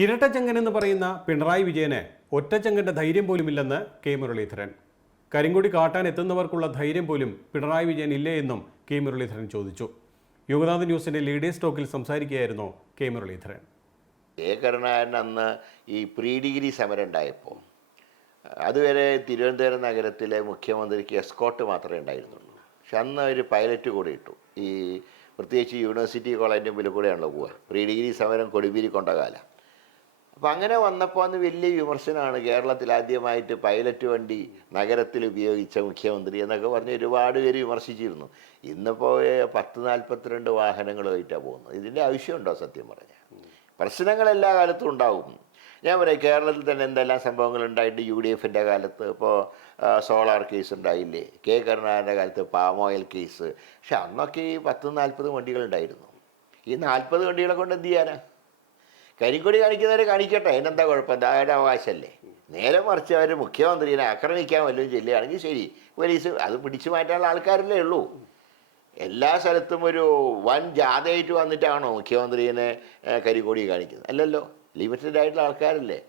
ഇരട്ടച്ചങ്കൻ എന്ന് പറയുന്ന പിണറായി വിജയന് ഒറ്റച്ചങ്കന്റെ ധൈര്യം പോലുമില്ലെന്ന് കെ മുരളീധരൻ. കരിങ്കൊടി കാട്ടാൻ എത്തുന്നവർക്കുള്ള ധൈര്യം പോലും പിണറായി വിജയൻ ഇല്ലേ എന്നും കെ മുരളീധരൻ ചോദിച്ചു. യുഗനാഥ് ന്യൂസിന്റെ ലീഡേഴ്സ് ടോക്കിൽ സംസാരിക്കുകയായിരുന്നു കെ മുരളീധരൻ. എ കരുണാകരൻ അന്ന് ഈ പ്രീ ഡിഗ്രി സമരം ഉണ്ടായപ്പോൾ അതുവരെ തിരുവനന്തപുരം നഗരത്തിലെ മുഖ്യമന്ത്രിക്ക് എസ്കോട്ട് മാത്രമേ ഉണ്ടായിരുന്നുള്ളൂ. പക്ഷെ അന്ന് ഒരു പൈലറ്റ് കൂടി ഇട്ടു. ഈ പ്രത്യേകിച്ച് യൂണിവേഴ്സിറ്റി കോളേജിന്റെ മുമ്പിൽ കൂടെയാണല്ലോ പോവുക. പ്രീ ഡിഗ്രി സമരം കൊടിപിരി കൊണ്ട കാലം അപ്പം അങ്ങനെ വന്നപ്പോൾ അന്ന് വലിയ വിമർശനമാണ് കേരളത്തിൽ ആദ്യമായിട്ട് പൈലറ്റ് വണ്ടി നഗരത്തിൽ ഉപയോഗിച്ച മുഖ്യമന്ത്രി എന്നൊക്കെ പറഞ്ഞ് ഒരുപാട് പേര് വിമർശിച്ചിരുന്നു. ഇന്നിപ്പോൾ പത്ത് നാൽപ്പത്തിരണ്ട് വാഹനങ്ങളുമായിട്ടാണ് പോകുന്നത്. ഇതിന്റെ ആവശ്യമുണ്ടോ സത്യം പറഞ്ഞാൽ പ്രശ്നങ്ങൾ എല്ലാ കാലത്തും ഉണ്ടാവും. ഞാൻ പറയാം കേരളത്തിൽ തന്നെ എന്തെല്ലാം സംഭവങ്ങൾ ഉണ്ടായിട്ട് യു ഡി എഫിന്റെ കാലത്ത് ഇപ്പോൾ സോളാർ കേസ് ഉണ്ടായില്ലേ? കെ കരുണാകരന്റെ കാലത്ത് പാം ഓയിൽ കേസ്. പക്ഷെ അന്നൊക്കെ ഈ പത്ത് നാൽപ്പത് വണ്ടികളുണ്ടായിരുന്നു ഈ നാൽപ്പത് വണ്ടികളെ കൊണ്ട് എന്ത് ചെയ്യാനാ? കരിക്കൊടി കാണിക്കുന്നവരെ കാണിക്കട്ടെ അതിനെന്താ കുഴപ്പം? അവരുടെ അവകാശമല്ലേ? നേരെ മറിച്ച് അവർ മുഖ്യമന്ത്രിനെ ആക്രമിക്കാൻ വല്ലതും ചെല്ലുകയാണെങ്കിൽ ശരി. പോലീസ് അത് പിടിച്ചു മാറ്റാനുള്ള ആൾക്കാരല്ലേ ഉള്ളൂ. എല്ലാ സ്ഥലത്തും ഒരു വൻ ജാഥയായിട്ട് വന്നിട്ടാണോ മുഖ്യമന്ത്രിനെ ഏഹ്, കരിക്കൊടി കാണിക്കുന്നത്? അല്ലല്ലോ. ലിമിറ്റഡ് ആയിട്ടുള്ള ആൾക്കാരല്ലേ.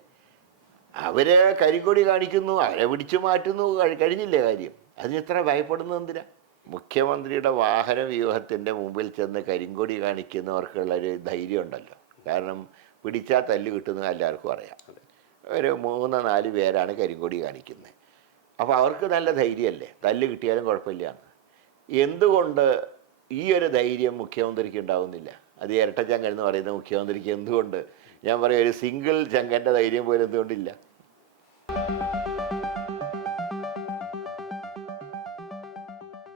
അവരെ കരിക്കൊടി കാണിക്കുന്നു അവരെ പിടിച്ചു മാറ്റുന്നു കഴി- കഴിഞ്ഞില്ലേ കാര്യം? അതിന് ഇത്ര ഭയപ്പെടുന്നത് എന്തിനാ? മുഖ്യമന്ത്രിയുടെ വാഹന വ്യൂഹത്തിന്റെ മുമ്പിൽ ചെന്ന് കരിങ്കൊടി കാണിക്കുന്നവർക്കുള്ള ഒരു ധൈര്യം ഉണ്ടല്ലോ കാരണം പിടിച്ചാൽ തല്ല് കിട്ടുന്ന എല്ലാവർക്കും അറിയാം. ഒരു മൂന്ന് നാല് പേരാണ് കരിങ്കൊടി കാണിക്കുന്നത് അപ്പോൾ അവർക്ക് നല്ല ധൈര്യമല്ലേ? തല്ല് കിട്ടിയാലും കുഴപ്പമില്ല എന്തുകൊണ്ട് ഈ ഒരു ധൈര്യം മുഖ്യമന്ത്രിക്ക് ഉണ്ടാവുന്നില്ല? അത് ഇരട്ടച്ചങ്കൻ എന്ന് പറയുന്ന മുഖ്യമന്ത്രിക്ക് എന്തുകൊണ്ട്? ഞാൻ പറയാം ഒരു സിംഗിൾ ചങ്കന്റെ ധൈര്യം പോലും എന്തുകൊണ്ടില്ല.